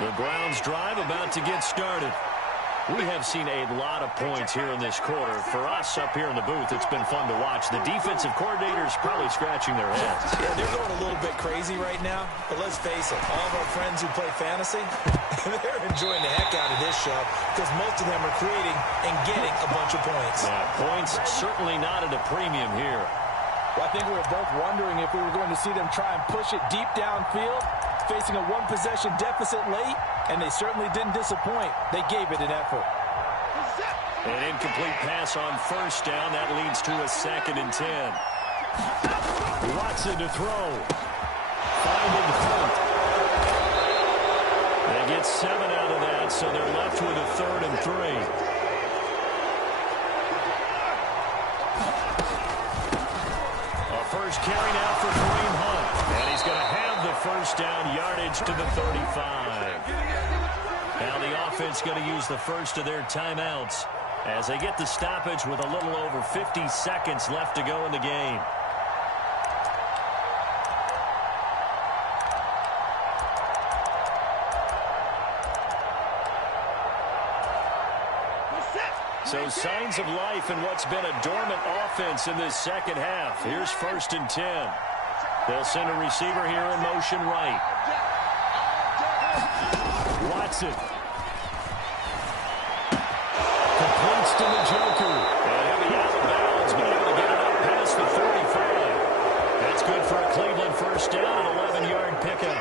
The Browns drive about to get started. We have seen a lot of points here in this quarter. For us up here in the booth, it's been fun to watch. The defensive coordinators probably scratching their heads. Yeah, they're going a little bit crazy right now. But let's face it, all of our friends who play fantasy, they're enjoying the heck out of this show because most of them are creating and getting a bunch of points. Yeah, points certainly not at a premium here. Well, I think we were both wondering if we were going to see them try and push it deep downfield, facing a one-possession deficit late, and they certainly didn't disappoint. They gave it an effort. An incomplete pass on first down. That leads to a 2nd and 10. Watson to throw. Finding front. They get 7 out of that, so they're left with a 3rd and 3. First carry now for Kareem Hunt. And he's going to have the first down, yardage to the 35. Now the offense going to use the first of their timeouts as they get the stoppage with a little over 50 seconds left to go in the game. So signs of life in what's been a dormant offense in this second half. Here's 1st and 10. They'll send a receiver here in motion right. Watson. Completes to the Joker. And he'll be out of bounds, but able to get it up past the 35. That's good for a Cleveland first down, an 11-yard pickup.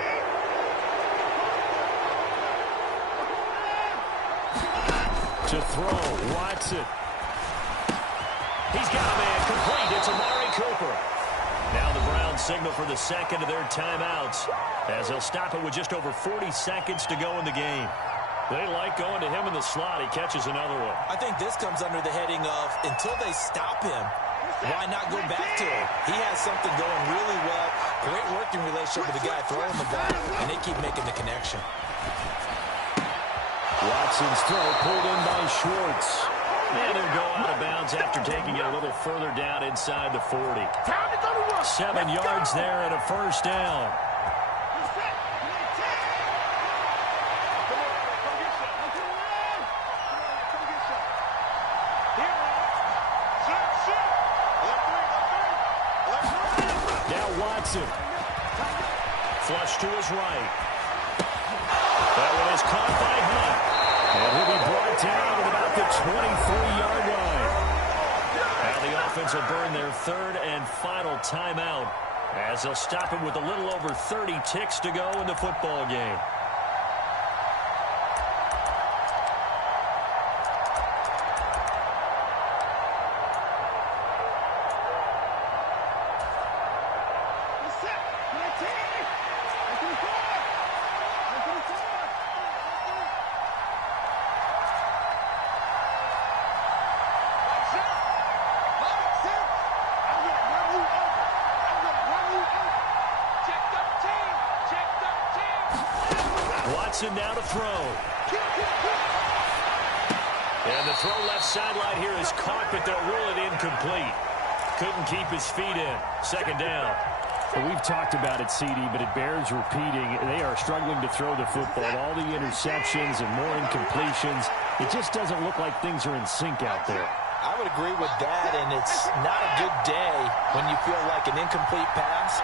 To throw, Watson. He's got a man complete. It's Amari Cooper. Now the Browns signal for the second of their timeouts as they'll stop it with just over 40 seconds to go in the game. They like going to him in the slot. He catches another one. I think this comes under the heading of until they stop him, why not go back to him? He has something going really well. Great working relationship with the guy throwing the ball, and they keep making the connection. Watson's throw pulled in by Schwartz. And he'll go out of bounds after taking it a little further down inside the 40. 7 yards there and a first down. Now Watson. Flush to his right. That one is caught by Hunt. And he'll be brought down at about the 23-yard line. Now the offense will burn their 3rd and final timeout as they'll stop it with a little over 30 ticks to go in the football game. Watson now to throw. And the throw left sideline here is caught, but they'll rule it incomplete. Couldn't keep his feet in. 2nd down. Well, we've talked about it, CD, but it bears repeating. They are struggling to throw the football. All the interceptions and more incompletions. It just doesn't look like things are in sync out there. I would agree with that, and it's not a good day when you feel like an incomplete pass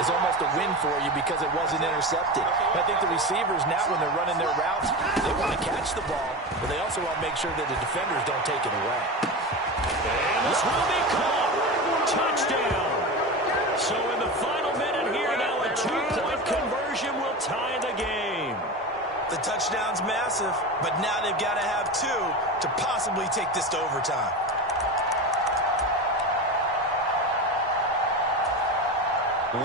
is almost a win for you because it wasn't intercepted. I think the receivers now, when they're running their routes, they want to catch the ball, but they also want to make sure that the defenders don't take it away. And this will be caught. Touchdown. So in the final minute here, now a 2-point conversion will tie the game. The touchdown's massive, but now they've got to have 2 to possibly take this to overtime.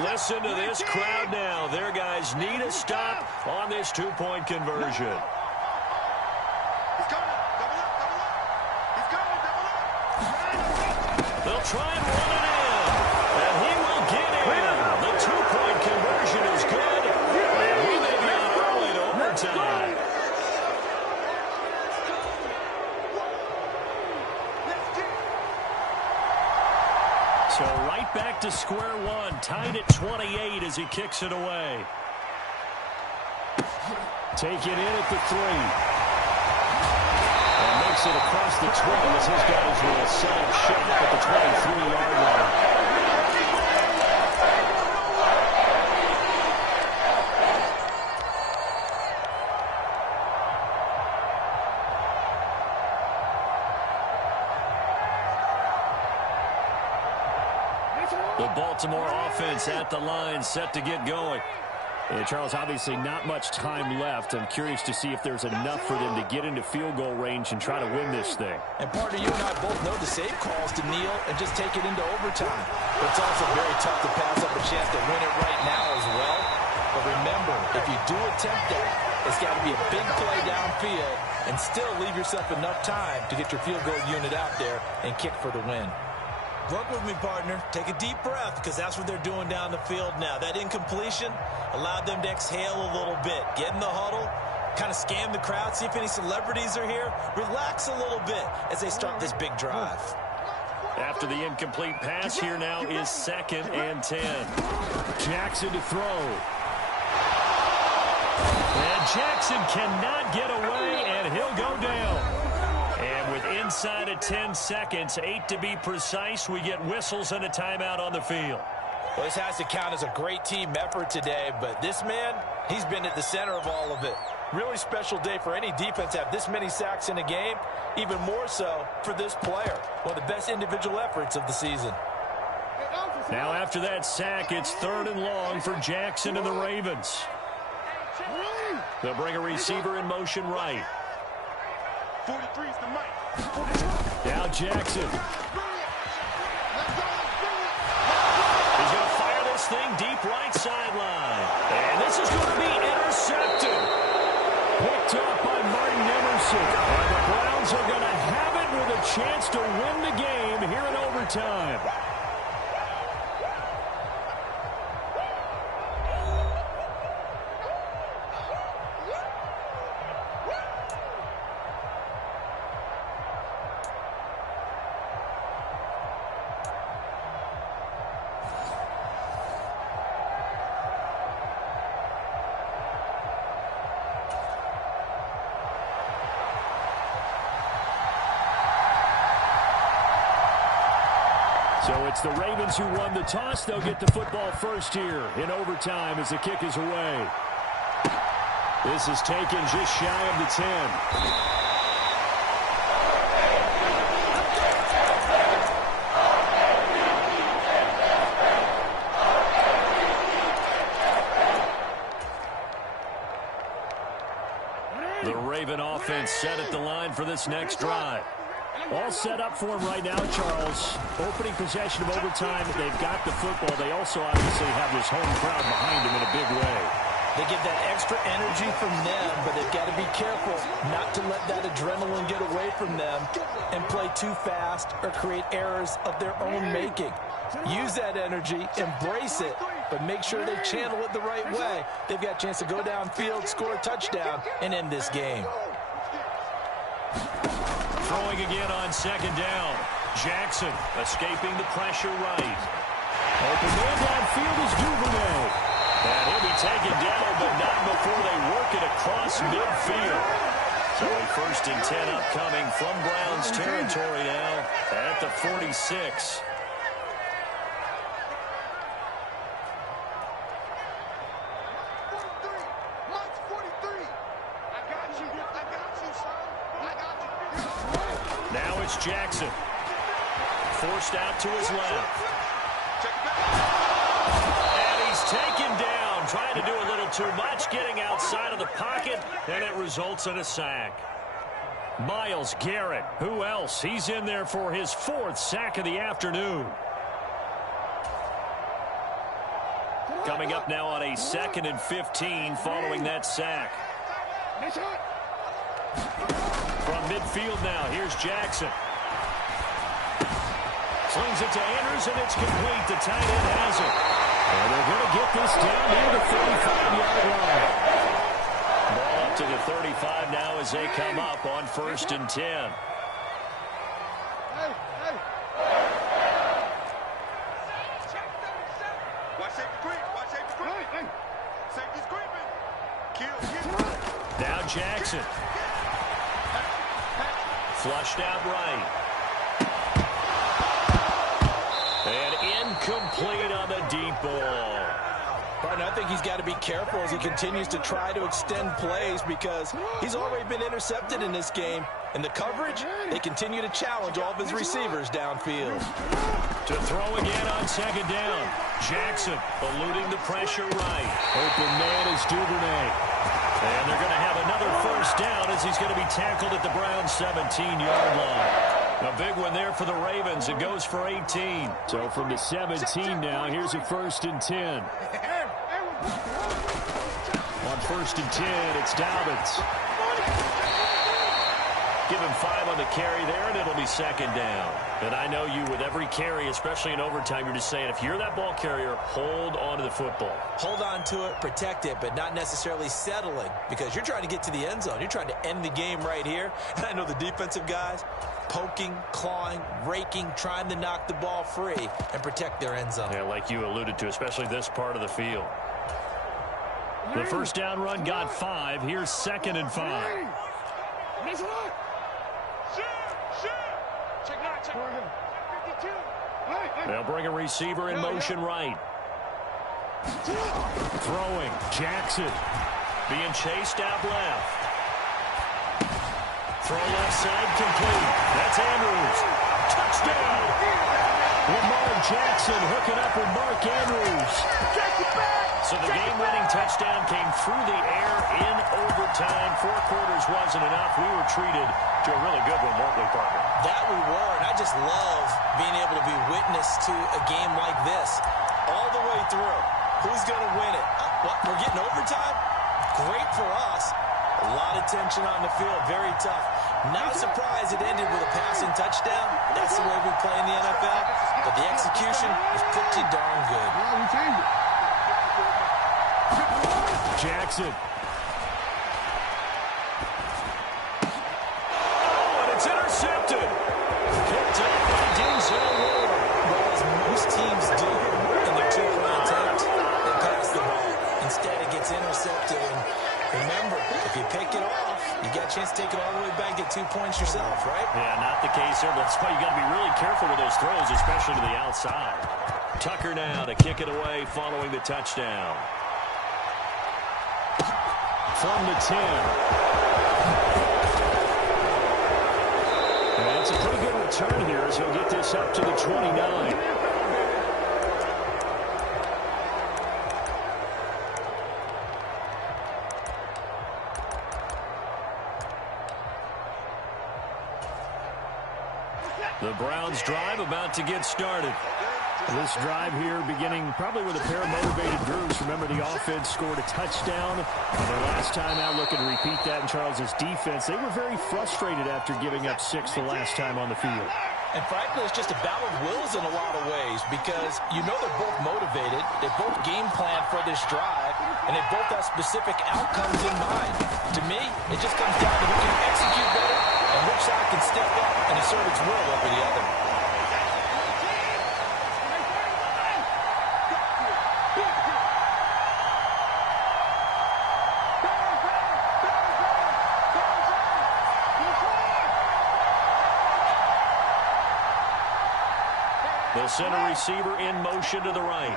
Listen to this crowd now. Their guys need a stop on this 2-point conversion. They'll try and run it in, and he will get in. The 2-point conversion is good, and we may be on early to overtime. So right back to square one, tied at 28 as he kicks it away. Take it in at the 3. And makes it across the 20 as his guys will set up shop at the 23-yard line. The Baltimore offense at the line, set to get going. And Charles, obviously not much time left. I'm curious to see if there's enough for them to get into field goal range and try to win this thing. And partner, you and I both know the safe calls to kneel and just take it into overtime. But it's also very tough to pass up a chance to win it right now as well. But remember, if you do attempt that, it's got to be a big play downfield and still leave yourself enough time to get your field goal unit out there and kick for the win. Work with me, partner. Take a deep breath, because that's what they're doing down the field now. That incompletion allowed them to exhale a little bit. Get in the huddle, kind of scan the crowd, see if any celebrities are here. Relax a little bit as they start this big drive. After the incomplete pass, here now is 2nd and 10. Jackson to throw. And Jackson cannot get away, and he'll go down. And with inside of 10 seconds, 8 to be precise, we get whistles and a timeout on the field. Well, this has to count as a great team effort today, but this man, he's been at the center of all of it. Really special day for any defense to have this many sacks in a game, even more so for this player. One of the best individual efforts of the season. Now after that sack, it's 3rd and long for Jackson and the Ravens. They'll bring a receiver in motion right. 43 is the mic. Now Jackson. He's going to fire this thing deep right sideline. And this is going to be intercepted. Picked up by Martin Emerson. And the Browns are going to have it with a chance to win the game here in overtime. So it's the Ravens who won the toss. They'll get the football first here in overtime as the kick is away. This is taken just shy of the 10. The Raven offense set at the line for this next drive. All set up for him right now, Charles. Opening possession of overtime. They've got the football. They also obviously have this home crowd behind them in a big way. They get that extra energy from them, but they've got to be careful not to let that adrenaline get away from them and play too fast or create errors of their own making. Use that energy, embrace it, but make sure they channel it the right way. They've got a chance to go downfield, score a touchdown, and end this game. Throwing again on 2nd down. Jackson escaping the pressure right. Open man downfield is Duvernay. And he'll be taken down, but not before they work it across midfield. So a 1st and 10 upcoming from Browns territory now at the 46. Now it's Jackson. Forced out to his left. And he's taken down, trying to do a little too much, getting outside of the pocket, and it results in a sack. Myles Garrett, who else? He's in there for his 4th sack of the afternoon. Coming up now on a 2nd and 15 following that sack. From midfield now, here's Jackson. Slings it to Andrews, and it's complete. The tight end has it. And they're going to get this down near the 35-yard line. Ball up to the 35 now as they come up on 1st and 10. Watch safety creep. Watch safety creep. Safety's creeping. Now Jackson. Flushed out right. And incomplete on the deep ball. But I think he's got to be careful as he continues to try to extend plays because he's already been intercepted in this game. And the coverage, they continue to challenge all of his receivers downfield. To throw again on second down. Jackson eluding the pressure right. Open man is Duvernay. And they're going to have another first down as he's going to be tackled at the Browns' 17-yard line. A big one there for the Ravens. It goes for 18. So from the 17 now, here's a 1st and 10. On 1st and 10, it's Dobbins. Give him 5 on the carry there, and it'll be 2nd down. And I know you, with every carry, especially in overtime, you're just saying, if you're that ball carrier, hold on to the football. Hold on to it, protect it, but not necessarily settling because you're trying to get to the end zone. You're trying to end the game right here. And I know the defensive guys poking, clawing, raking, trying to knock the ball free and protect their end zone. Yeah, like you alluded to, especially this part of the field. The first down run got 5. Here's 2nd and 5. They'll bring a receiver in motion right. Throwing. Jackson. Being chased out left. Throw left side complete. That's Andrews. Touchdown. Lamar Jackson hooking up with Mark Andrews. So the game-winning touchdown came through the air in overtime. 4 quarters wasn't enough. We were treated to a really good one, weren't we, Parker? That we were, and I just love being able to be witness to a game like this. All the way through. Who's going to win it? What, we're getting overtime? Great for us. A lot of tension on the field. Very tough. Not surprised it ended with a passing touchdown. That's the way we play in the NFL. But the execution is pretty darn good. Jackson. Oh, and it's intercepted. Picked up by Denzel Ward. Well, as most teams do in their 2-point attempt, they pass the ball. Instead, it gets intercepted. And remember, if you pick it off, you got a chance to take it all the way back, get 2 points yourself, right? Yeah, not the case there. That's why you got to be really careful with those throws, especially to the outside. Tucker now to kick it away following the touchdown. From the 10. And that's a pretty good return here as he'll get this up to the 29. The Browns drive about to get started. This drive here beginning probably with a pair of motivated groups. Remember, the offense scored a touchdown. And their last time out, looking to repeat that in Charles's defense. They were very frustrated after giving up 6 the last time on the field. And frankly, it's just a battle of wills in a lot of ways because you know they're both motivated. They both game plan for this drive, and they both have specific outcomes in mind. To me, it just comes down to who can execute better and which side can step up and assert its will over the other. They'll send a receiver in motion to the right.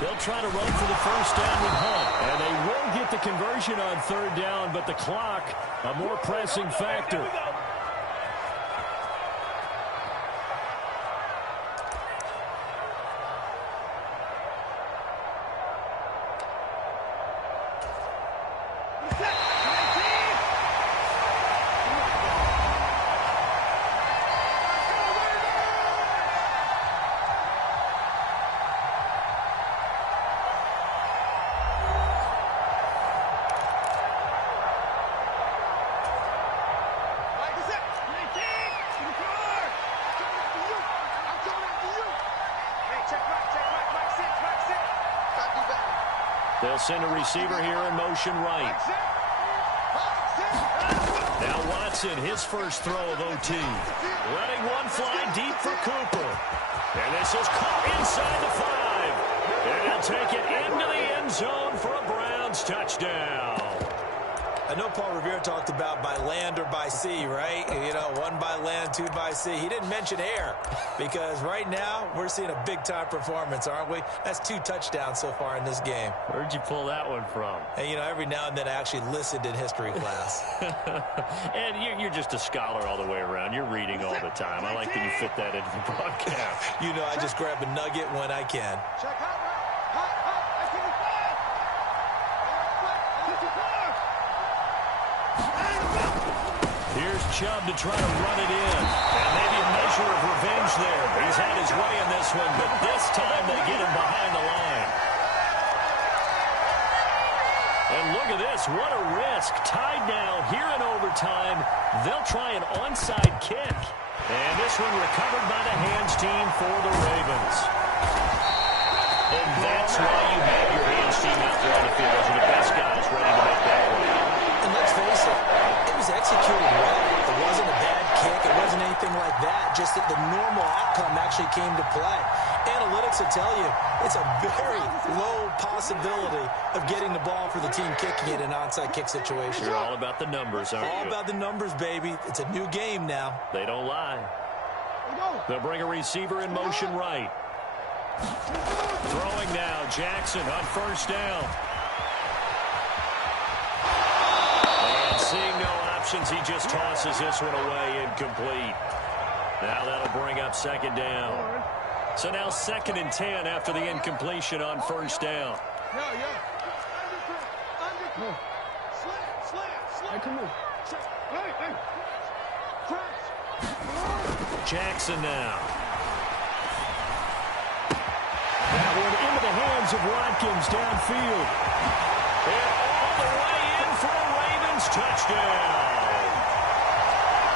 They'll try to run for the first down with Hunt. And they will get the conversion on 3rd down, but the clock, a more pressing factor. They'll send a receiver here in motion right. Now Watson, his first throw of OT. Letting one fly deep for Cooper. And this is caught inside the 5. And he'll take it into the end end zone for a Browns touchdown. I know Paul Revere talked about by land or by sea, right? You know, one by land, two by sea. He didn't mention air because right now we're seeing a big-time performance, aren't we? That's 2 touchdowns so far in this game. Where'd you pull that one from? And, you know, every now and then I actually listened in history class. And you're just a scholar all the way around. You're reading all the time. I like that you fit that into the broadcast. You know, I just grab a nugget when I can. Check out, I see the flag. Here's Chubb to try to run it in. And maybe a measure of revenge there. He's had his way in this one, but this time they get him behind the line. And look at this. What a risk. Tied now here in overtime. They'll try an onside kick. And this one recovered by the hands team for the Ravens. And that's why you have your hands team out there on the field. Those are the best guys ready to make that play. And let's face it was executed well. It wasn't a bad kick. It wasn't anything like that. Just that the normal outcome actually came to play. Analytics will tell you it's a very low possibility of getting the ball for the team kicking it in an onside kick situation. You're all about the numbers, aren't you? All about the numbers, baby. It's a new game now. They don't lie. They'll bring a receiver in motion right. Throwing now, Jackson on first down. And seeing no options, he just tosses this one away incomplete. Now that'll bring up second down. So now 2nd and 10 after the incompletion on first down. Jackson now. That one into the hands of Watkins downfield. And all the way in for a Ravens touchdown.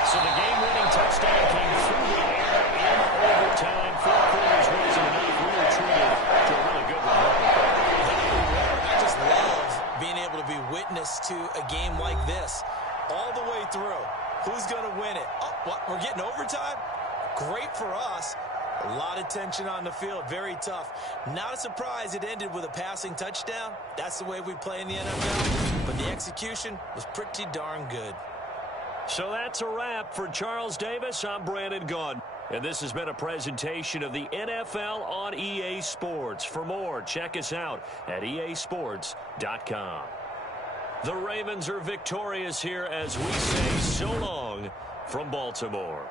So the game-winning touchdown came through the air in overtime. 4 quarters wasn't enough. We were treated to a really good one. I just love being able to be witness to a game like this all the way through. Who's going to win it? Oh, what? We're getting overtime? Great for us. A lot of tension on the field. Very tough. Not a surprise it ended with a passing touchdown. That's the way we play in the NFL. But the execution was pretty darn good. So that's a wrap for Charles Davis. I'm Brandon Gunn. And this has been a presentation of the NFL on EA Sports. For more, check us out at easports.com. The Ravens are victorious here as we say so long from Baltimore.